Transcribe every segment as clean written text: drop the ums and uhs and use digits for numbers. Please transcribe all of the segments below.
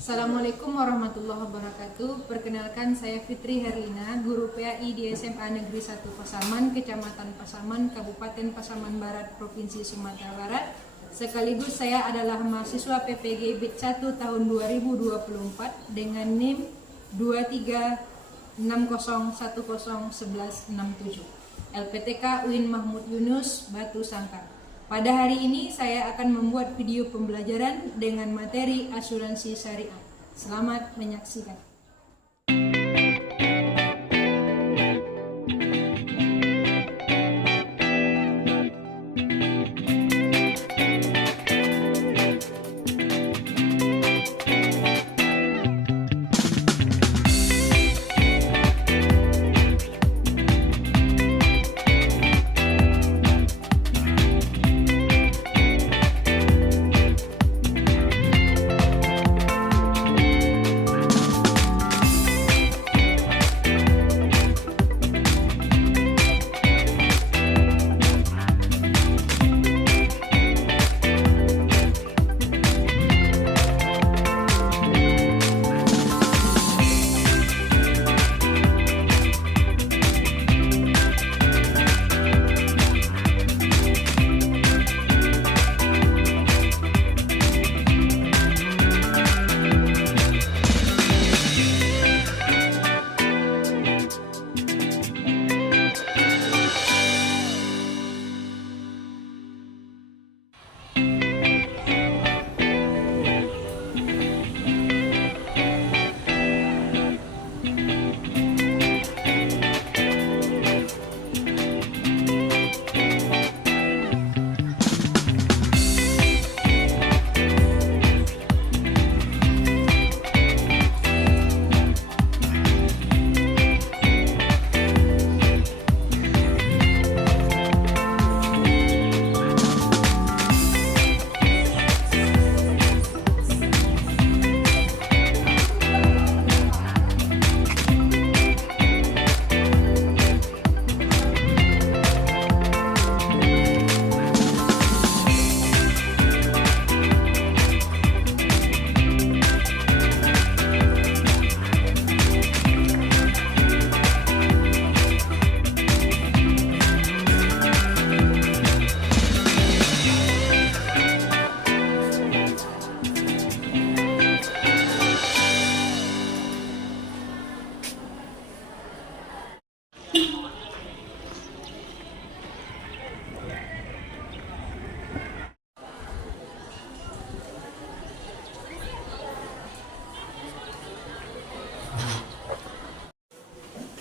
Assalamualaikum warahmatullahi wabarakatuh. Perkenalkan, saya Fitri Herlina, guru PAI di SMA Negeri 1 Pasaman, Kecamatan Pasaman, Kabupaten Pasaman Barat, Provinsi Sumatera Barat. Sekaligus saya adalah mahasiswa PPG BIT 1 tahun 2024 dengan NIM 2360101167. LPTK UIN Mahmud Yunus, Batu Sangkar. Pada hari ini saya akan membuat video pembelajaran dengan materi asuransi syariah. Selamat menyaksikan.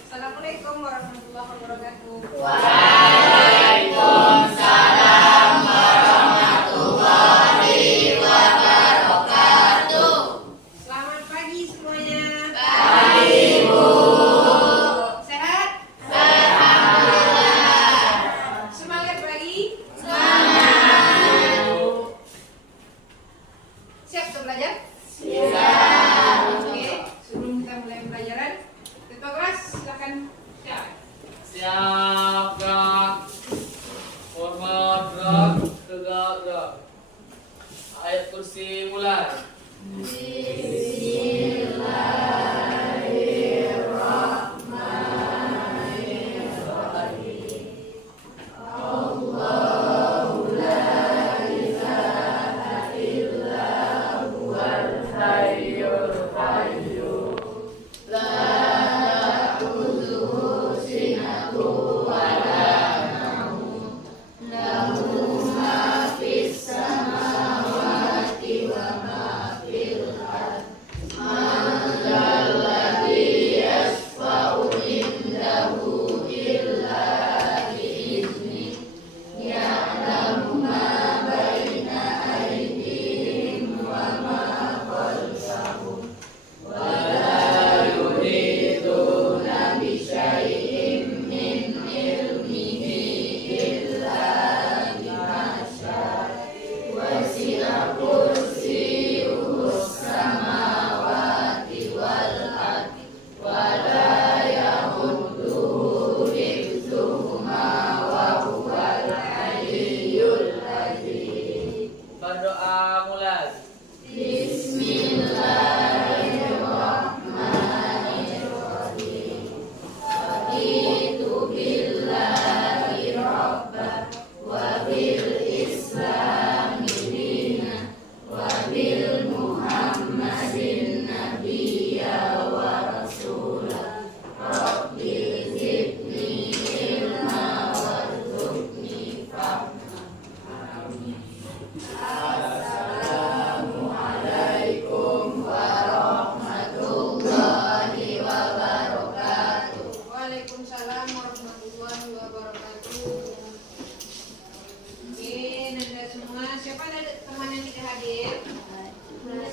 Assalamualaikum warahmatullahi wabarakatuh. Waalaikumsalam warahmatullahi wabarakatuh. Selamat pagi semuanya. Pagi, Bu. Sehat? Alhamdulillah. Semangat pagi. Semangat. Siap untuk belajar? Siap. Oke, sebelum kita mulai pelajaran, ketua kelas silakan. Siap, gerak. Hormat, gerak. Tegak, gerak. Ayat kursi mulai.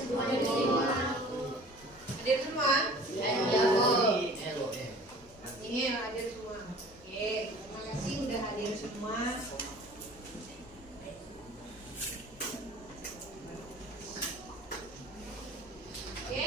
Hadir semua? Ini yang hadir semua. Oke, terima kasih udah hadir semua. Oke.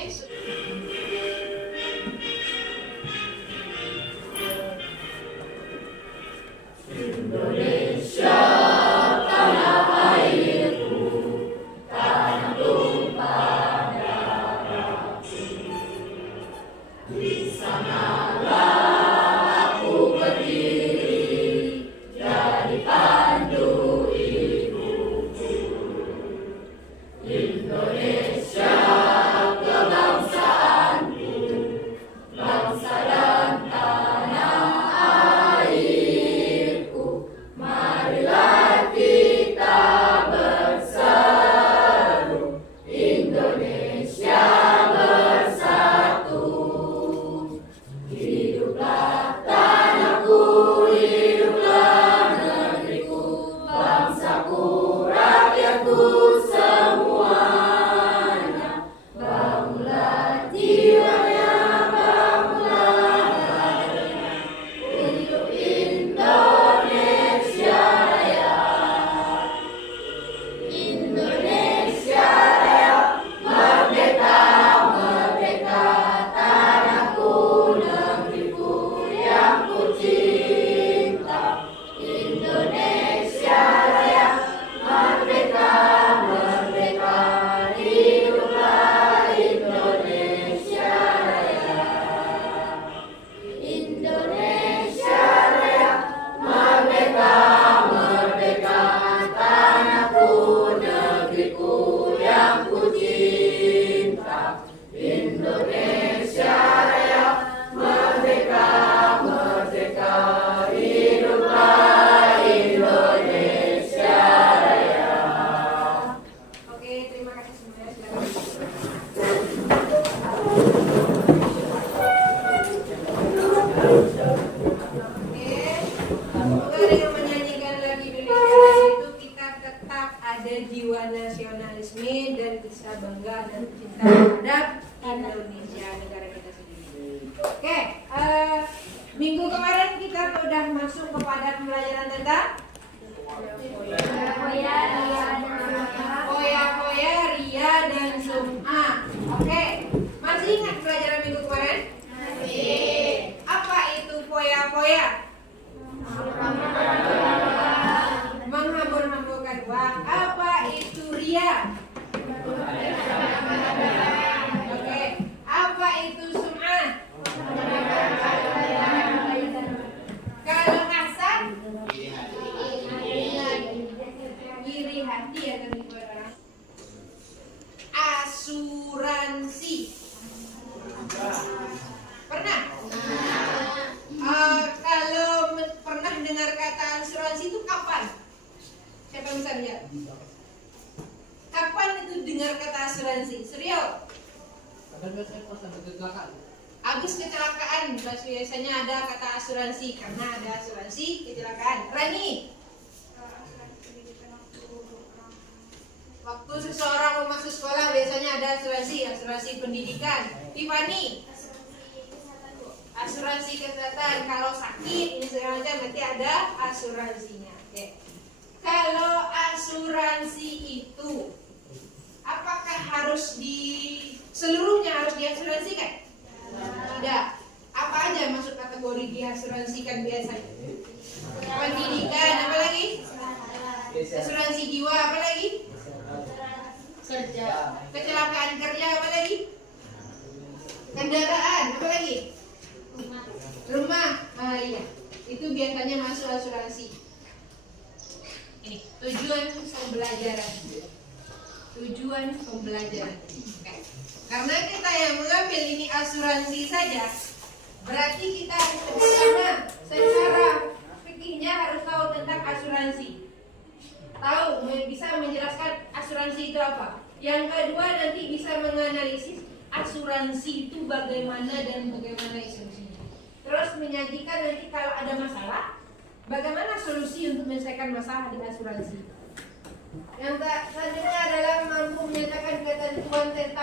Yang selanjutnya adalah mampu menyatakan ketentuan tentang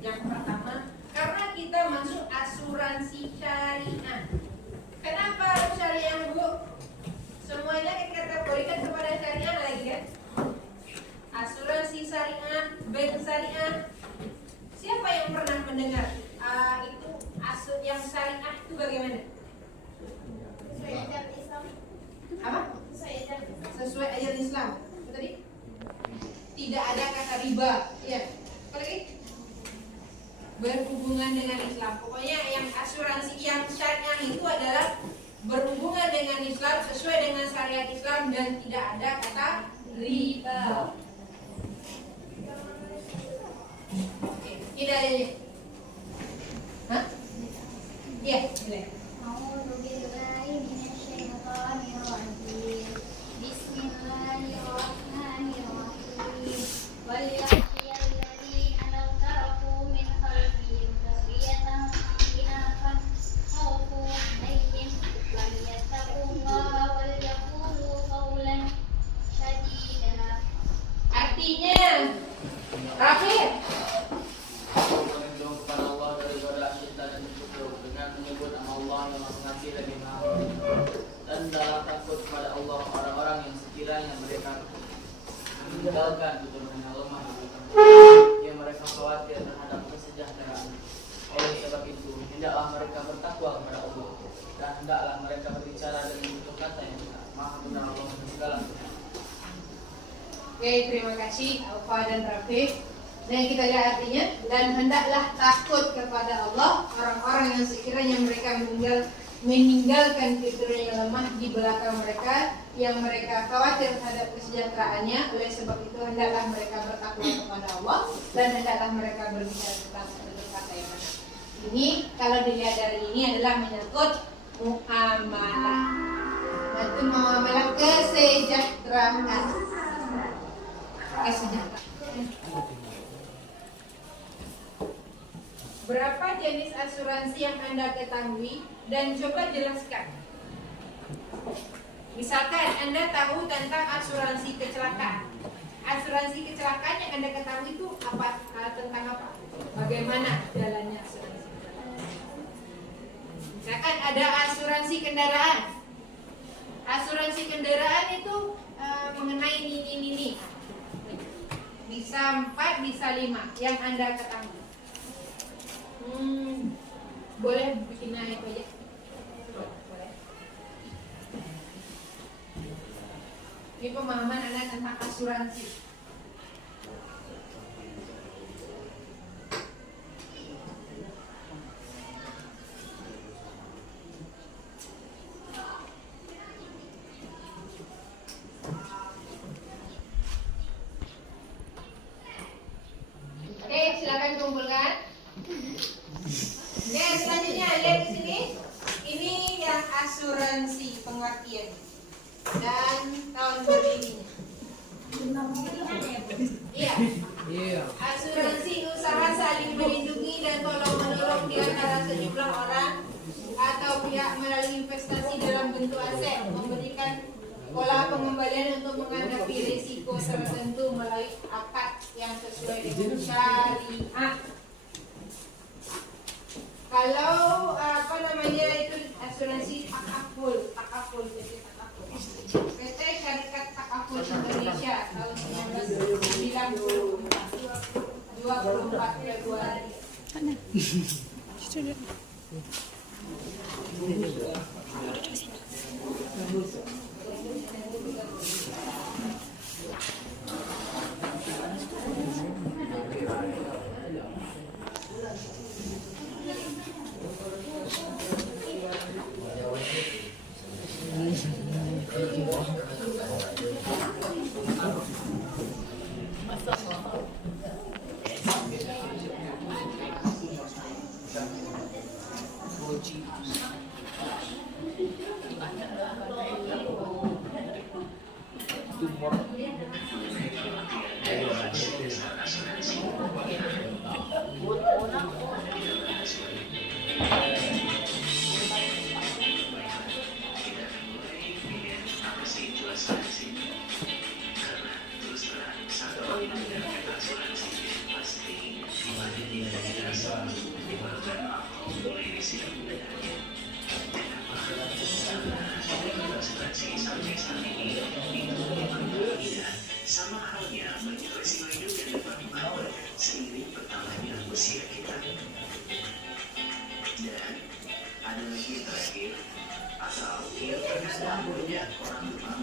Yang pertama, karena kita masuk asuransi syariah. Kenapa harus syariah, Bu? Semuanya dikategorikan kepada syariah lagi kan? Asuransi syariah, bank syariah. Siapa yang pernah mendengar itu yang syariah itu bagaimana? Apa? Sesuai ajaran Islam. Apa tadi? Tidak ada kata riba. Iya. Apa lagi? Berhubungan dengan Islam. Pokoknya yang asuransi yang syariah itu adalah berhubungan dengan Islam, sesuai dengan syariat Islam dan tidak ada kata riba. Oke, tidak ada. Hah? Iya, boleh. Artinya, Rafif, Berlindung kepada Allah daripada cinta dan kufur dengan menyebut nama Allah yang Maha Pengasih lagi Maha Penyayang. Dan hendaklah takut kepada Allah orang-orang yang sekiranya mereka meninggalkan keturunan yang lemah di belakang, yang mereka khawatir terhadap kesejahteraan. Oleh sebab itu, hendaklah mereka bertakwa kepada Allah dan hendaklah mereka berbicara dengan tutur kata yang benar. Maha benar Allah dengan segala sesuatu. Oke, terima kasih Alfa dan Rafif. Dan kita lihat artinya, dan hendaklah takut kepada Allah orang-orang yang sekiranya mereka meninggalkan keturunan yang lemah di belakang mereka, yang mereka khawatir terhadap kesejahteraannya. Oleh sebab itu hendaklah mereka bertakwa kepada Allah dan hendaklah mereka berbicara tentang tutur kata yang benar. Ini kalau dilihat dari ini adalah menyangkut muamalah. Itu muamalah kesejahteraan. Berapa jenis asuransi yang Anda ketahui dan coba jelaskan. Misalkan Anda tahu tentang asuransi kecelakaan. Asuransi kecelakaan yang Anda ketahui itu apa? Tentang apa? Bagaimana jalannya asuransi kecelakaan? Misalkan ada asuransi kendaraan. Asuransi kendaraan itu mengenai ini. Bisa 4, bisa 5 yang Anda ketahui. Boleh bikin naik aja. Boleh. Ini pemahaman Anda tentang asuransi. Oke, silakan kumpulkan. Oke, selanjutnya lihat di sini. Ini yang asuransi pengertian dan tahun berdirinya. Iya. Asuransi usaha saling melindungi dan tolong menolong di antara sejumlah orang atau pihak melalui investasi dalam bentuk aset, memberikan pola pengembalian untuk menghadapi risiko tertentu melalui akad yang sesuai dengan syariah. Kalau itu asuransi takaful PT Syarikat Takaful Indonesia tahun 1994 24 Februari.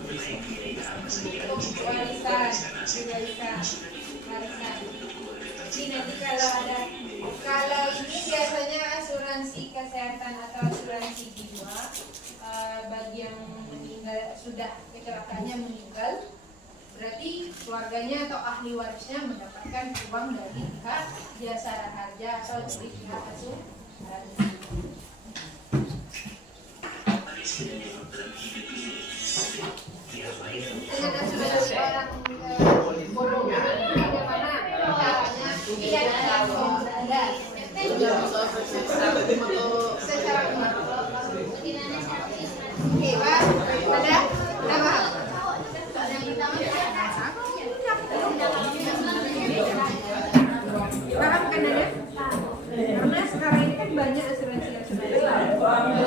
Warisan. Jadi nanti kalau ini biasanya asuransi kesehatan atau asuransi jiwa, bagi yang meninggal sudah kecelakaannya meninggal, berarti keluarganya atau ahli warisnya mendapatkan uang dari pihak jasara harja atau dari pihak asuransi. Dengan asuransi orang bodoh ini bagaimana caranya? Tidak ada berada. Secara oke, Pak. Ada? Paham? Paham kan ada? Karena sekarang ini kan banyak asuransi-asuransi.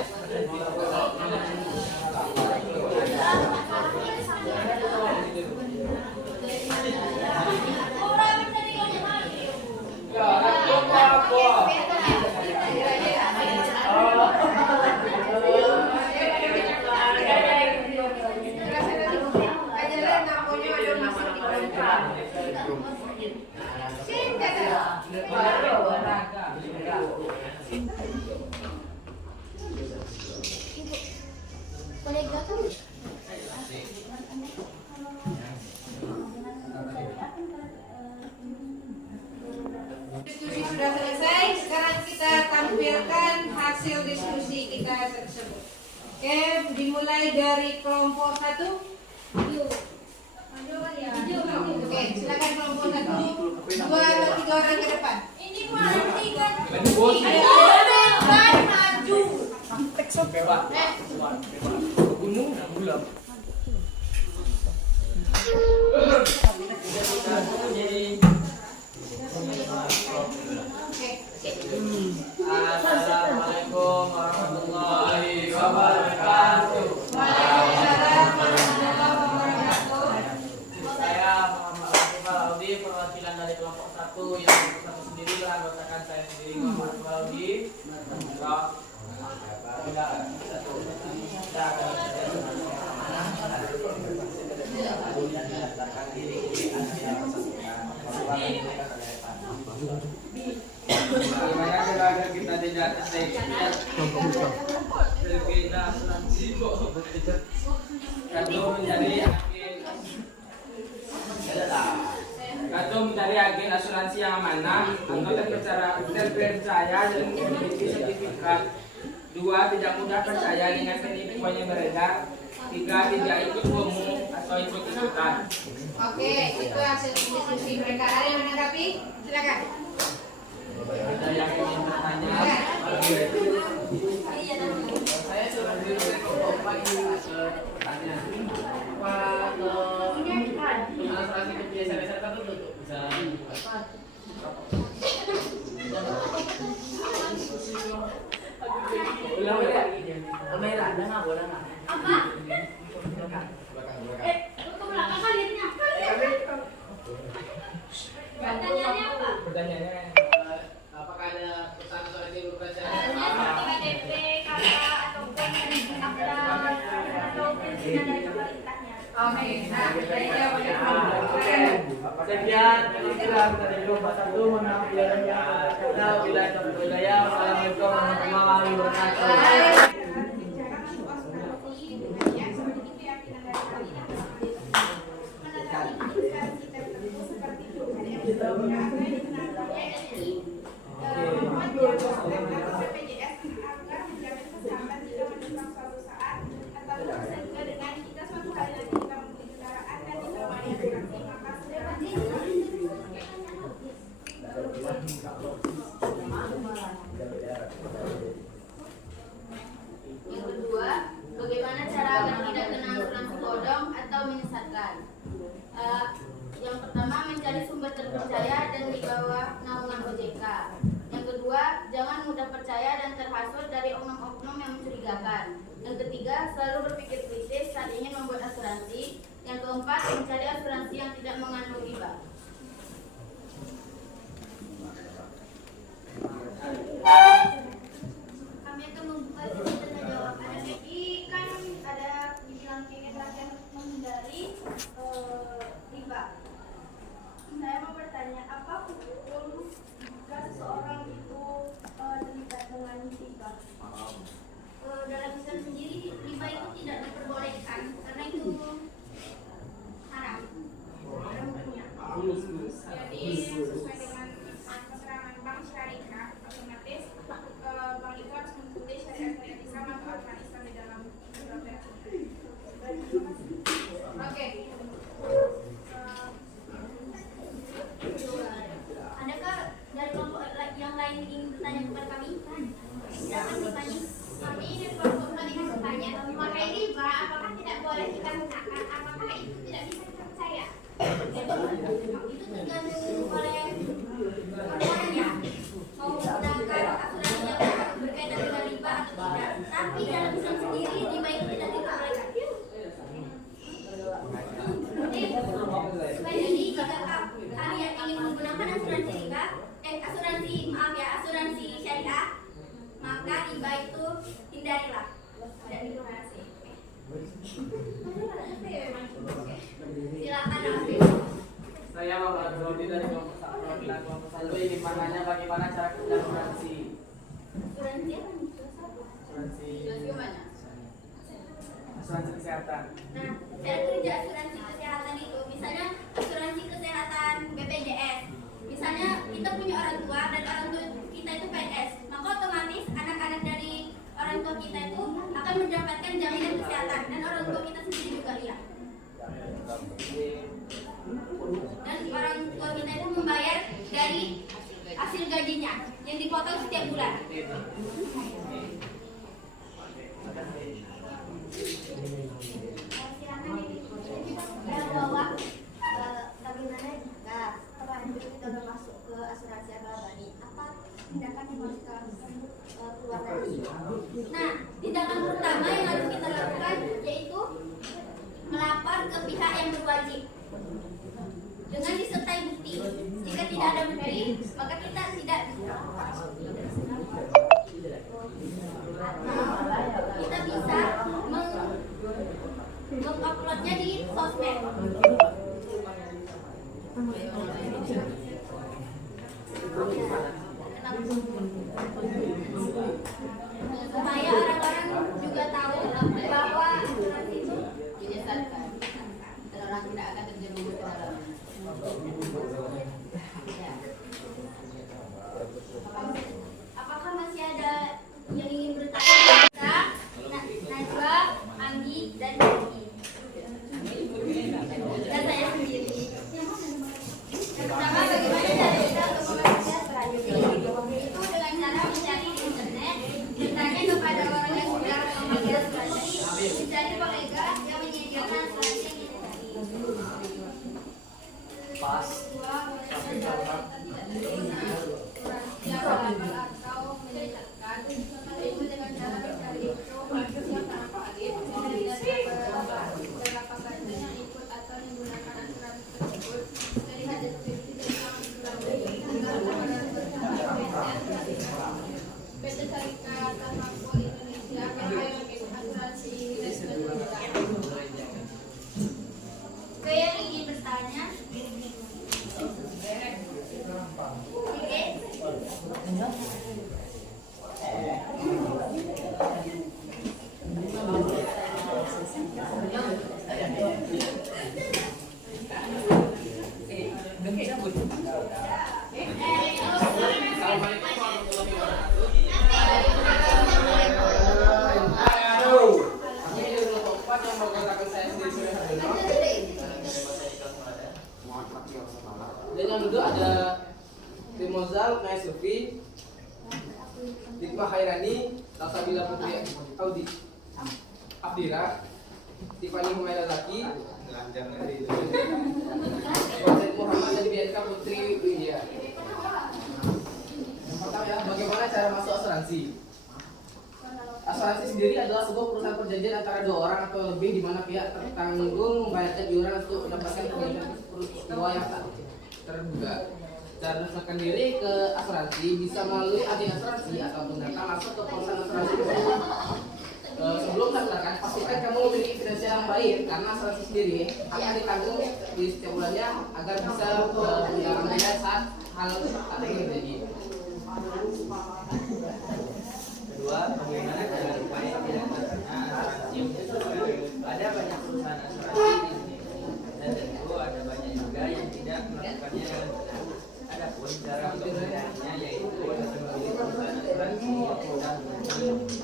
Diskusi sudah selesai, sekarang kita tampilkan hasil diskusi kita tersebut. Oke, dimulai dari kelompok 1. Oke, silakan kelompok 1. 2 atau 3 orang ke depan. Ini mati kan? Maju. Oke, Pak. Gunung bulan. Assalamualaikum warahmatullahi wabarakatuh. Waalaikumsalam warahmatullahi wabarakatuh. Saya Muhammad Al-Audi, perwakilan dari kelompok 1 yang satu sendiri beranggotakan saya sendiri Muhammad Al-Audi. Bagaimana kalau kita tidak tersedia berbeda asuransi kado mencari agen asuransi yang amanah atau terpercaya dan memiliki sertifikat. 2. Tidak mudah percaya dengan penipuan yang beredar. 3. Tidak ikut promo atau ikut-ikutan. Oke, itu hasil diskusi mereka. Ada yang menanggapi? Silakan. Ada yang ingin bertanya? Saya sudah diri dari kelompok 4 ini bertanya. Asuransi kebiasaan saya itu bisa ulang ya? Kamera ada nggak? Boleh nggak? Apa? Ke belakang kaliannya. Pertanyaannya apa? Pertanyaannya apakah ada pesan asuransi berupa Seperti KTP, KK, ataupun akta atau pensiunan dari pemerintahnya. Oke, nah, saya jawab. Sekian penampilan dari kelompok 1 menang pilihan yang kata wilayah wilayah. Assalamualaikum warahmatullahi wabarakatuh. Yang kedua, bagaimana cara agar tidak kena asuransi bodong atau menyesatkan? Yang pertama, mencari sumber terpercaya dan di bawah naungan OJK. Yang kedua, jangan mudah percaya dan terhasut dari oknum-oknum yang mencurigakan. Yang ketiga, selalu berpikir kritis saat ingin membuat asuransi. Yang keempat, mencari asuransi yang tidak mengandung riba. Kami akan membuka sesi tanya jawab. Ada Becky, kan ada dibilang pengen latihan riba. Saya mau bertanya, apa hukum jika seseorang itu terlibat dengan riba? Dalam Islam sendiri riba itu tidak diperbolehkan karena itu haram. Haram hukumnya. Jadi sesuai dengan keterangan bank syariah, otomatis bank itu harus mengikuti syariat Islam atau aturan Islam di dalam transaksi. Oke. Adakah dari kelompok yang lain ingin bertanya kepada kami? Silakan bertanya. Kami dari kelompok tadi bertanya, memakai riba apakah tidak boleh kita gunakan? Apakah itu tidak bisa dipercaya? Itu tergantung oleh orangnya mau menggunakan asuransi yang berkaitan dengan riba atau tidak. Tapi dalam Islam sendiri riba itu tidak diperbolehkan. Jadi jika kalian ingin menggunakan asuransi riba, asuransi syariah, maka riba itu hindarilah. Tidak diperbolehkan. Silakan Afif. Saya Muhammad Rodi dari kelompok satu ingin menanya bagaimana cara kerja asuransi. Asuransi apa nih? Asuransi kesehatan. Nah, cara kerja asuransi kesehatan itu, misalnya asuransi kesehatan BPJS. Misalnya kita punya orang tua dan orang tua kita itu PNS, maka otomatis anak-anak dari orang tua kita itu akan mendapatkan jaminan kesehatan dan orang tua kita sendiri juga iya. Dan orang tua kita itu membayar dari hasil gajinya yang dipotong setiap bulan. Bahwa bagaimana jika terlanjur kita udah masuk ke asuransi agama ini, apa tindakan yang harus kita lakukan keluar dari? Nah, tindakan pertama yang harus kita lakukan yaitu melapor ke pihak yang berwajib dengan disertai bukti. Jika tidak ada bukti, maka kita tidak kita bisa menguploadnya di sosmed. Supaya orang-orang juga tahu bahwa asuransi itu menyesatkan dan orang tidak akan terjerumus ke dalamnya. Ya. apakah masih ada yang ingin bertanya? Najwa, Anggi, dan Yogi. Dan saya sendiri. Yang pertama, bagaimana cara kita untuk membaca asuransi? Itu dengan cara mencari di internet, bertanya kepada orang yang sudah memakai asuransi, mencari kolega yang menyediakan asuransi yang kita cari. Pas. Atau menyesatkan itu dengan cara mencari itu harus yang valid dan apakah itu yang ikut atau menggunakan asuransi tersebut dari hadis dari PT Syarikat Makmur Indonesia asuransi Oke, yang ingin bertanya? Oke. Dan yang kedua ada Timozal, Naisufi, Hikmah Khairani, Lasabila Putri Audi, Abdira, Tiffany Humaira Zaki, Wasid Muhammad dari BNK Putri Widya. Yang pertama ya, bagaimana cara masuk asuransi? Asuransi sendiri adalah sebuah perusahaan perjanjian antara dua orang atau lebih di mana pihak tertanggung membayarkan iuran untuk mendapatkan peristiwa yang tak terduga. Cara mendaftarkan diri ke asuransi bisa melalui agen asuransi ataupun datang langsung ke perusahaan asuransi. sebelum mendaftarkan pastikan kamu memiliki finansial yang baik karena asuransi sendiri akan ditanggung di setiap bulannya agar bisa menjalankan saat hal ada yang terjadi. Kedua, bagaimana cara supaya tidak terkena asuransi? Ada banyak perusahaan asuransi di Indonesia dan tentu ada banyak juga yang tidak melakukannya dengan benar. Adapun cara untuk menghindarinya yaitu memilih perusahaan asuransi yang sudah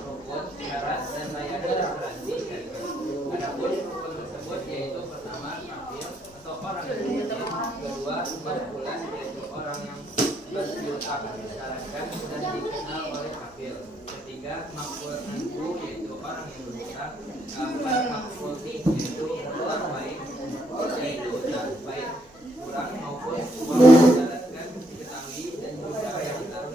merupakan syarat dan layanan asuransi. Adapun rukun tersebut yaitu pertama kafir atau orang yang kedua berpulas yaitu orang yang berjur'ah disarankan dan dikenal oleh kafir. Ketiga makful anhu yaitu orang yang berhutang. Keempat makful yaitu orang baik yaitu utang baik kurang maupun uang disyaratkan diketahui dan juga yang tahu.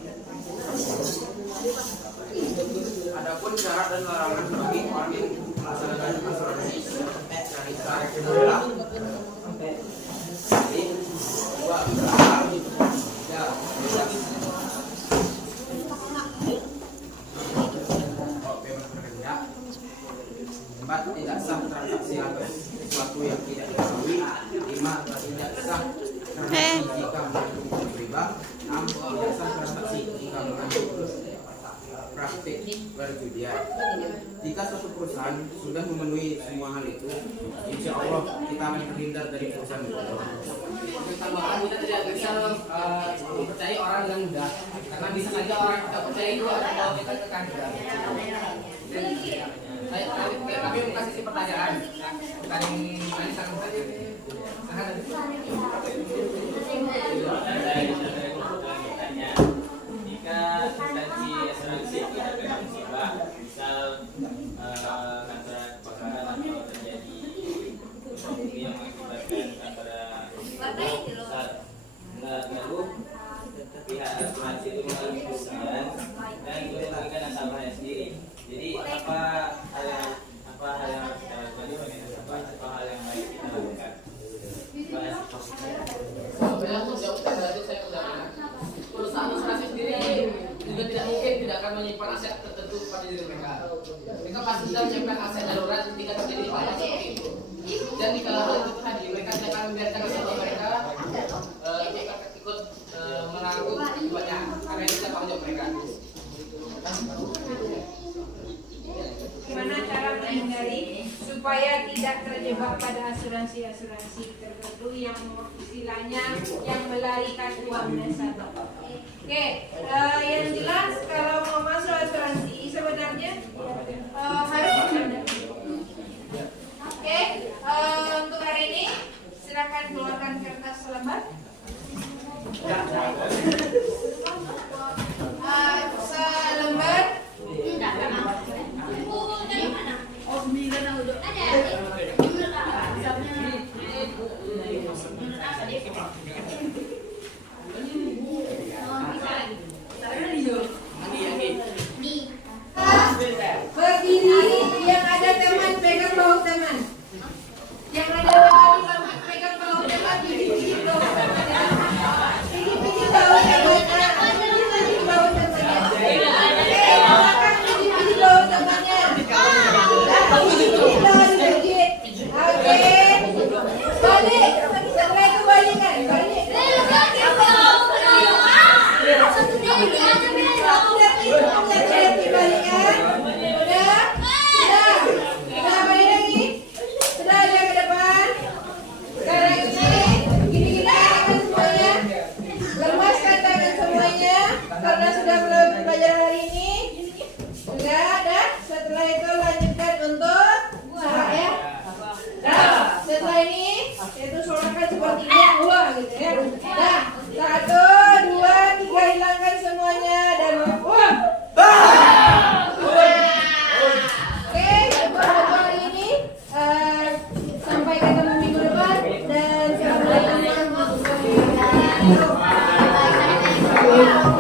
Adapun syarat dan larangan bagi orang yang melaksanakan asuransi dari cara kedua sampai dua tiga empat tidak sah transaksi atau sesuatu yang tidak diketahui. Lima tidak sah transaksi jika mengandung riba. Enam tidak sah transaksi jika mengandung praktik perjudian. Jika suatu perusahaan sudah memenuhi semua hal itu, insya Allah kita akan terhindar dari perusahaan itu. Tambahkan kita tidak bisa mempercayai orang dengan mudah, karena bisa saja orang kita percaya itu akan membawa kita ke kandidat. Kami mau kasih pertanyaan, tadi sangat saja. Jika instansi asuransi tidak kena musibah, misal antara kebakaran atau terjadi yang mengakibatkan antara besar, lalu pihak asuransi itu mengalami kerugian dan merugikan nasabahnya sendiri. Jadi apa hal yang harus kita lakukan, apa hal yang baik kita lakukan? Sebenarnya untuk jawab pertanyaan itu saya sudah bilang. Perusahaan asuransi sendiri juga tidak mungkin tidak akan menyimpan aset tertentu pada diri mereka. Mereka pasti sudah menyiapkan aset darurat ketika terjadi hal seperti itu. Dan di kala hal itu tadi mereka tidak akan membiarkan nasabah mereka ikut menanggung akibatnya karena itu tidak tanggung jawab mereka. Gimana cara menghindari supaya tidak terjebak pada asuransi tertentu yang istilahnya yang melarikan uang nasabah? Oke, yang jelas kalau mau masuk asuransi sebenarnya harus menghindari. Oke, untuk hari ini silakan keluarkan kertas selembar. Selembar. Berdiri, yang ada teman pegang bahu teman. Yang ada teman pegang bahu teman, pijit bahu teman. Pijit bahu temannya. Pijit bahu temannya. Silakan pijit bahu temannya. Oke. Balik. Setelah itu balikkan. Balik. Karena sudah belajar hari ini, enggak, dan setelah itu lanjutkan untuk salah ya. Nah, setelah ini itu suarakan sepertiga dua gitu ya. Nah, 1, 2, 3 hilangkan semuanya dan wah. Oke, untuk hari ini sampai ketemu minggu depan dan assalamualaikum warahmatullahi wabarakatuh.